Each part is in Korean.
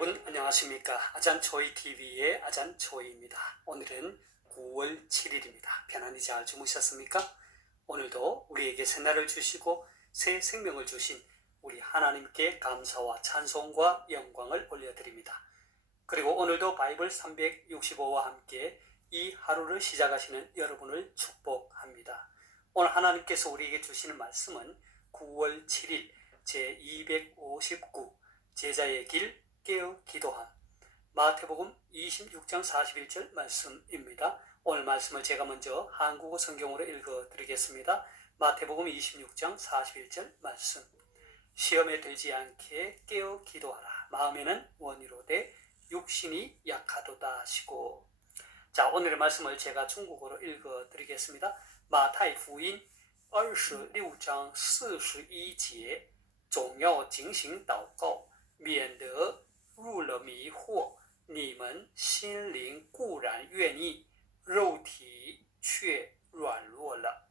여러분 안녕하십니까? 아잔초이TV의 아잔초이입니다. 오늘은 9월 7일입니다. 편안히 잘 주무셨습니까? 오늘도 우리에게 새날을 주시고 새 생명을 주신 우리 하나님께 감사와 찬송과 영광을 올려드립니다. 그리고 오늘도 바이블 365와 함께 이 하루를 시작하시는 여러분을 축복합니다. 오늘 하나님께서 우리에게 주시는 말씀은 9월 7일 제259 제자의 길 깨어 기도함, 마태복음 26장 41절 말씀입니다. 오늘 말씀을 제가 먼저 한국어 성경으로 읽어드리겠습니다. 마태복음 26장 41절 말씀. 시험에 들지 않게 깨어 기도하라. 마음에는 원이로되 육신이 약하도다 하시고. 자, 오늘의 말씀을 제가 중국어로 읽어드리겠습니다. 마타이福音 26장 41节总要警醒祷告，免得入了迷惑，你们心灵固然愿意，肉体却软弱了。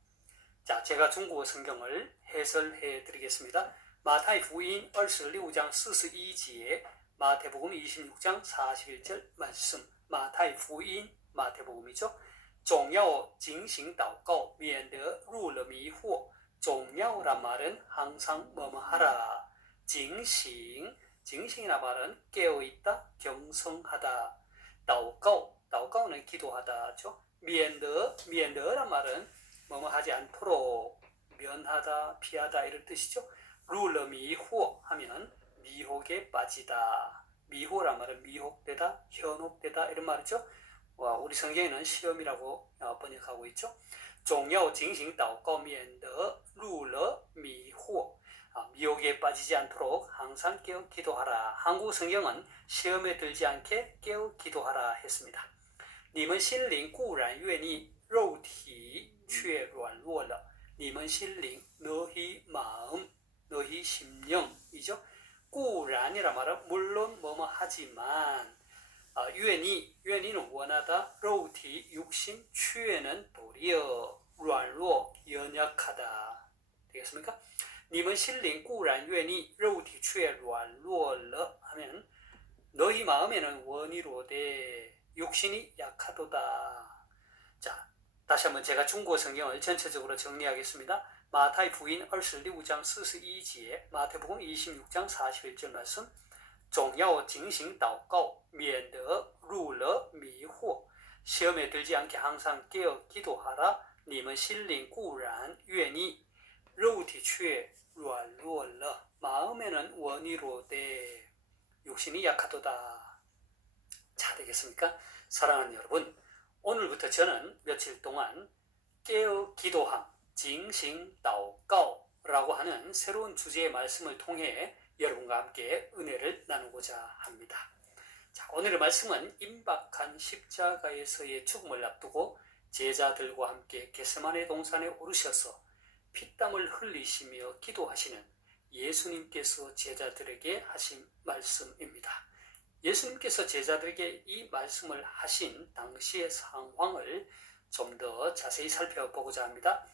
자, 제가 중국어 성경을 해설해 드리겠습니다. 마타이福音 26장 41节 마태복음 26장 41절 말씀. 마타이福音 마태복음이죠. 总要警醒祷告，免得入了迷惑。 종야오란 말은 항상 뭐뭐 하라. 警醒 징신이라 말은 깨어있다, 경성하다. 祷告는 기도하다죠. 免得란 말은 뭐뭐 하지 않도록, 면하다, 피하다 이런 뜻이죠. 入了迷惑 하면 미혹에 빠지다. 미호란 말은 미혹되다, 현혹되다 이런 말이죠. 우리 성경에는 시험이라고 번역하고 있죠. 总要警醒祷告，免得入了迷惑。 미혹에 빠지지 않도록 항상 깨어 기도하라. 한국 성경은 시험에 들지 않게 깨어 기도하라 했습니다. 你们心灵固然愿意，肉体却软弱了。你们心灵 너희 마음, 너희 심령이죠.固然이란 말은 물론 뭐뭐 하지만,愿意는 원하다, 肉体 육신, 却는 도리어, 软弱 연약하다. 되겠습니까? 你们心灵固然愿意，肉体却软弱了 하면 너희 마음에는 원이로되 육신이 약하도다. 자, 다시 한번 제가 중국어 성경을 전체적으로 정리하겠습니다. 마타이福音 26장 41节 마태복음 26장 41절 말씀. 总要警醒祷告，免得入了迷惑。 시험에 들지 않게 항상 깨어 기도하라. 你们心灵固然愿意，肉体却软弱了。 마음에는 원이로되 육신이 약하도다. 자, 되겠습니까? 사랑하는 여러분, 오늘부터 저는 며칠 동안 깨어 기도함, 징신祷告라고 하는 새로운 주제의 말씀을 통해 여러분과 함께 은혜를 나누고자 합니다. 자, 오늘의 말씀은 임박한 십자가에서의 죽음을 앞두고 제자들과 함께 겟세마네 동산에 오르셔서 피땀을 흘리시며 기도하시는 예수님께서 제자들에게 하신 말씀입니다. 예수님께서 제자들에게 이 말씀을 하신 당시의 상황을 좀 더 자세히 살펴보고자 합니다.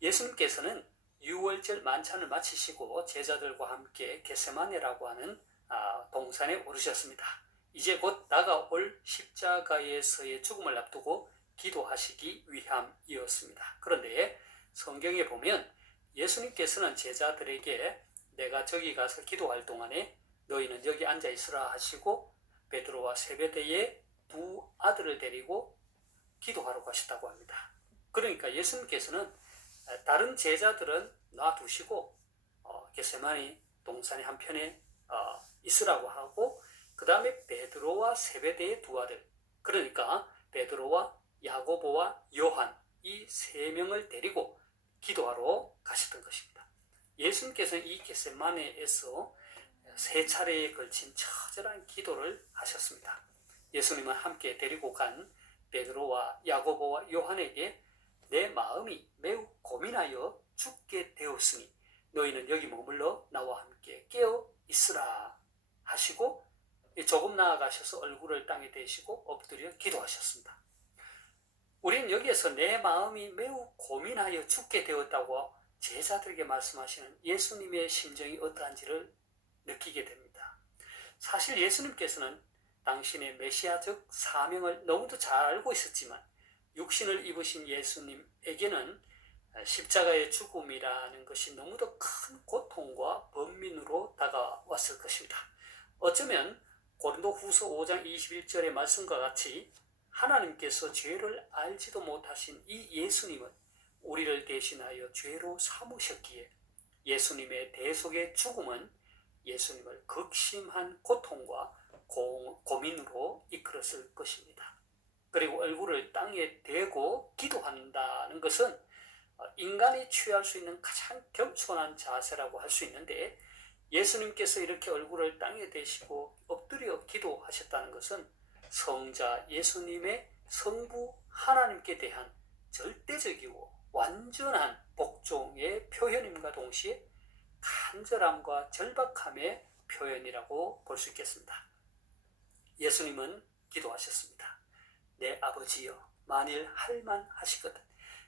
예수님께서는 유월절 만찬을 마치시고 제자들과 함께 겟세마네라고 하는 동산에 오르셨습니다. 이제 곧 다가올 십자가에서의 죽음을 앞두고 기도하시기 위함이었습니다. 그런데 성경에 보면 예수님께서는 제자들에게 내가 저기 가서 기도할 동안에 너희는 여기 앉아 있으라 하시고 베드로와 세베대의 두 아들을 데리고 기도하러 가셨다고 합니다. 그러니까 예수님께서는 다른 제자들은 놔두시고 겟세마네 동산의 한편에 있으라고 하고, 그 다음에 베드로와 세베대의 두 아들, 그러니까 베드로와 야고보와 요한 이 세 명을 데리고 기도하러 가셨던 것입니다. 예수님께서는 이 겟세마네에서 세 차례에 걸친 처절한 기도를 하셨습니다. 예수님은 함께 데리고 간 베드로와 야고보와 요한에게 내 마음이 매우 고민하여 죽게 되었으니 너희는 여기 머물러 나와 함께 깨어 있으라 하시고 조금 나아가셔서 얼굴을 땅에 대시고 엎드려 기도하셨습니다. 우리는 여기에서 내 마음이 매우 고민하여 죽게 되었다고 제자들에게 말씀하시는 예수님의 심정이 어떠한지를 느끼게 됩니다. 사실 예수님께서는 당신의 메시아적 사명을 너무도 잘 알고 있었지만 육신을 입으신 예수님에게는 십자가의 죽음이라는 것이 너무도 큰 고통과 번민으로 다가왔을 것입니다. 어쩌면 고린도후서 5장 21절의 말씀과 같이 하나님께서 죄를 알지도 못하신 이 예수님은 우리를 대신하여 죄로 삼으셨기에 예수님의 대속의 죽음은 예수님을 극심한 고통과 고민으로 이끌었을 것입니다. 그리고 얼굴을 땅에 대고 기도한다는 것은 인간이 취할 수 있는 가장 겸손한 자세라고 할 수 있는데, 예수님께서 이렇게 얼굴을 땅에 대시고 엎드려 기도하셨다는 것은 성자 예수님의 성부 하나님께 대한 절대적이고 완전한 복종의 표현임과 동시에 간절함과 절박함의 표현이라고 볼 수 있겠습니다. 예수님은 기도하셨습니다. 내 아버지여, 만일 할만하시거든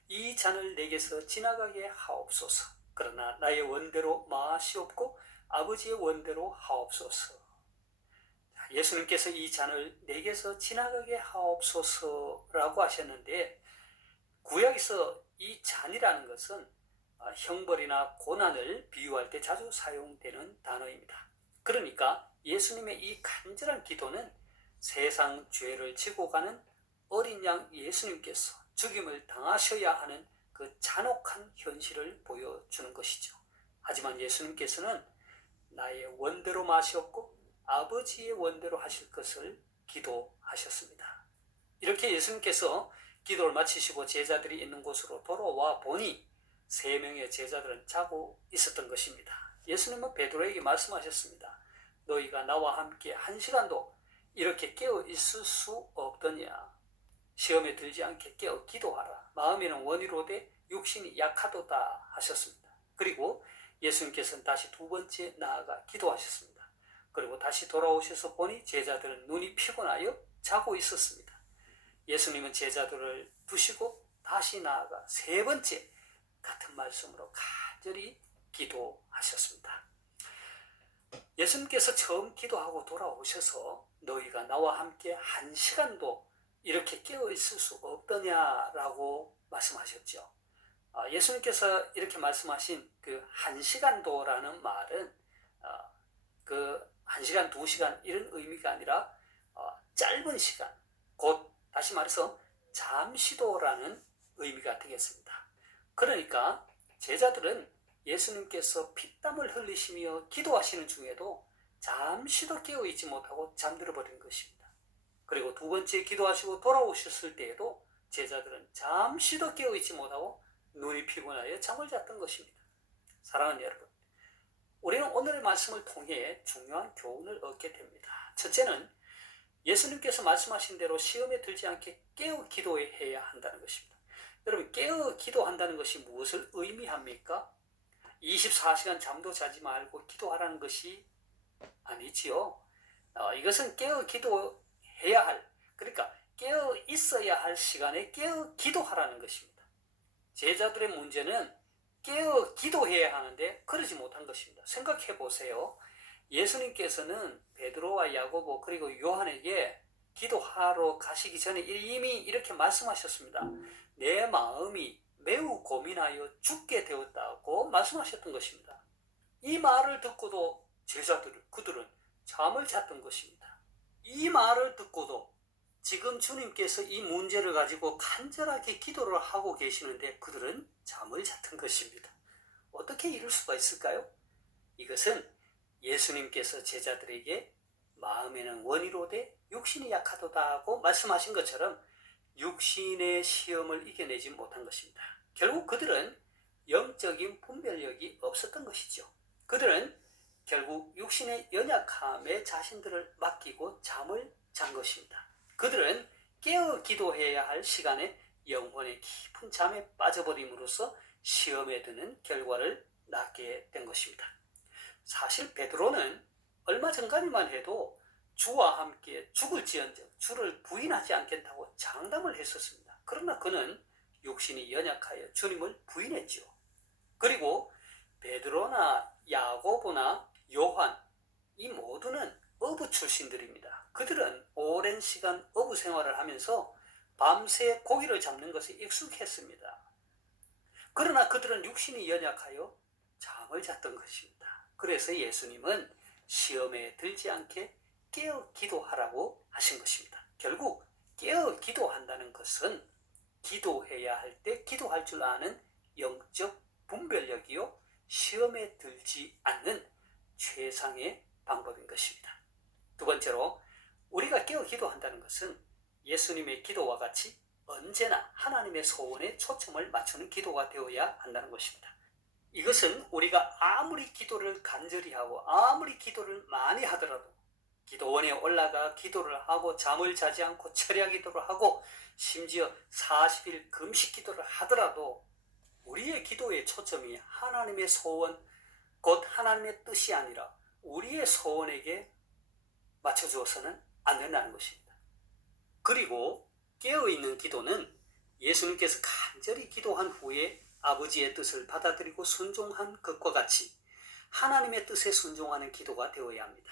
이 잔을 내게서 지나가게 하옵소서. 그러나 나의 원대로 마시옵고 아버지의 원대로 하옵소서. 예수님께서 이 잔을 내게서 지나가게 하옵소서라고 하셨는데, 구약에서 이 잔이라는 것은 형벌이나 고난을 비유할 때 자주 사용되는 단어입니다. 그러니까 예수님의 이 간절한 기도는 세상 죄를 지고 가는 어린 양 예수님께서 죽임을 당하셔야 하는 그 잔혹한 현실을 보여주는 것이죠. 하지만 예수님께서는 나의 원대로 마시옵고 아버지의 원대로 하실 것을 기도하셨습니다. 이렇게 예수님께서 기도를 마치시고 제자들이 있는 곳으로 돌아와 보니 3명의 제자들은 자고 있었던 것입니다. 예수님은 베드로에게 말씀하셨습니다. 너희가 나와 함께 1시간도 이렇게 깨어 있을 수 없더냐. 시험에 들지 않게 깨어 기도하라. 마음에는 원이로되 육신이 약하도다 하셨습니다. 그리고 예수님께서는 다시 2번째 나아가 기도하셨습니다. 그리고 다시 돌아오셔서 보니 제자들은 눈이 피곤하여 자고 있었습니다. 예수님은 제자들을 부시고 다시 나아가 3번째 같은 말씀으로 간절히 기도하셨습니다. 예수님께서 처음 기도하고 돌아오셔서 너희가 나와 함께 1시간도 이렇게 깨어 있을 수 없더냐라고 말씀하셨죠. 예수님께서 이렇게 말씀하신 그 1시간도라는 말은 그 1시간, 2시간 이런 의미가 아니라 짧은 시간, 곧 다시 말해서 잠시도라는 의미가 되겠습니다. 그러니까 제자들은 예수님께서 피땀을 흘리시며 기도하시는 중에도 잠시도 깨어있지 못하고 잠들어 버린 것입니다. 그리고 2번째 기도하시고 돌아오셨을 때에도 제자들은 잠시도 깨어있지 못하고 눈이 피곤하여 잠을 잤던 것입니다. 사랑하는 여러분, 우리는 오늘의 말씀을 통해 중요한 교훈을 얻게 됩니다. 첫째는 예수님께서 말씀하신 대로 시험에 들지 않게 깨어 기도해야 한다는 것입니다. 여러분, 깨어 기도한다는 것이 무엇을 의미합니까? 24시간 잠도 자지 말고 기도하라는 것이 아니지요. 이것은 깨어 기도해야 할, 그러니까 깨어 있어야 할 시간에 깨어 기도하라는 것입니다. 제자들의 문제는 깨어 기도해야 하는데 그러지 못한 것입니다. 생각해 보세요. 예수님께서는 베드로와 야고보 그리고 요한에게 기도하러 가시기 전에 이미 이렇게 말씀하셨습니다. 내 마음이 매우 고민하여 죽게 되었다고 말씀하셨던 것입니다. 이 말을 듣고도 그들은 잠을 잤던 것입니다. 이 말을 듣고도 지금 주님께서 이 문제를 가지고 간절하게 기도를 하고 계시는데 그들은 잠을 잤던 것입니다. 어떻게 이럴 수가 있을까요? 이것은 예수님께서 제자들에게 마음에는 원이로되 육신이 약하도다 하고 말씀하신 것처럼 육신의 시험을 이겨내지 못한 것입니다. 결국 그들은 영적인 분별력이 없었던 것이죠. 그들은 결국 육신의 연약함에 자신들을 맡기고 잠을 잔 것입니다. 그들은 깨어 기도해야 할 시간에 영혼의 깊은 잠에 빠져버림으로써 시험에 드는 결과를 낳게 된 것입니다. 사실 베드로는 얼마 전까지만 해도 주와 함께 죽을지언정 주를 부인하지 않겠다고 장담을 했었습니다. 그러나 그는 육신이 연약하여 주님을 부인했죠. 그리고 베드로나 야고보나 요한 이 모두는 어부 출신들입니다. 그들은 오랜 시간 어부 생활을 하면서 밤새 고기를 잡는 것에 익숙했습니다. 그러나 그들은 육신이 연약하여 잠을 잤던 것입니다. 그래서 예수님은 시험에 들지 않게 깨어 기도하라고 하신 것입니다. 결국 깨어 기도한다는 것은 기도해야 할 때 기도할 줄 아는 영적 분별력이요, 시험에 들지 않는 최상의 방법인 것입니다. 두 번째로, 우리가 깨어 기도한다는 것은 예수님의 기도와 같이 언제나 하나님의 소원에 초점을 맞추는 기도가 되어야 한다는 것입니다. 이것은 우리가 아무리 기도를 간절히 하고 아무리 기도를 많이 하더라도, 기도원에 올라가 기도를 하고 잠을 자지 않고 철야 기도를 하고 심지어 40일 금식 기도를 하더라도 우리의 기도의 초점이 하나님의 소원, 곧 하나님의 뜻이 아니라 우리의 소원에게 맞춰주어서는 안 된다는 것입니다. 그리고 깨어있는 기도는 예수님께서 간절히 기도한 후에 아버지의 뜻을 받아들이고 순종한 것과 같이 하나님의 뜻에 순종하는 기도가 되어야 합니다.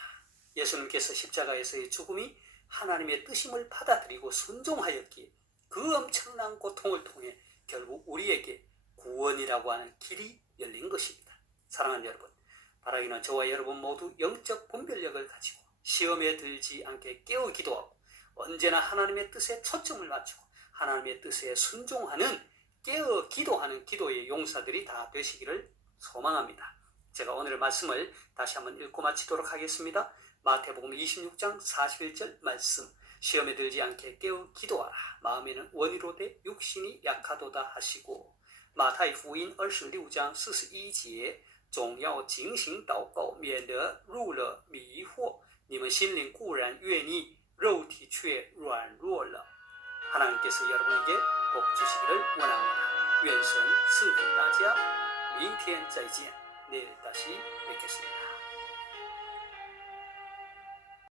예수님께서 십자가에서의 죽음이 하나님의 뜻임을 받아들이고 순종하였기에 그 엄청난 고통을 통해 결국 우리에게 구원이라고 하는 길이 열린 것입니다. 사랑하는 여러분, 바라기는 저와 여러분 모두 영적 분별력을 가지고 시험에 들지 않게 깨어 기도하고 언제나 하나님의 뜻에 초점을 맞추고 하나님의 뜻에 순종하는 깨어 기도하는 기도의 용사들이 다 되시기를 소망합니다. 제가 오늘의 말씀을 다시 한번 읽고 마치도록 하겠습니다. 마태복음 26장 41절 말씀, 시험에 들지 않게 깨어 기도하라. 마음에는 원이로되 육신이 약하도다 하시고, 마태의福音 26장 41节总要警醒祷告，免得入了迷惑。你们心灵固然愿意，肉体却软弱了。 하나님께서 여러분에게 복 주시기를 원합니다. 愿神赐福大家。明天再见，내일 다시 뵙겠습니다.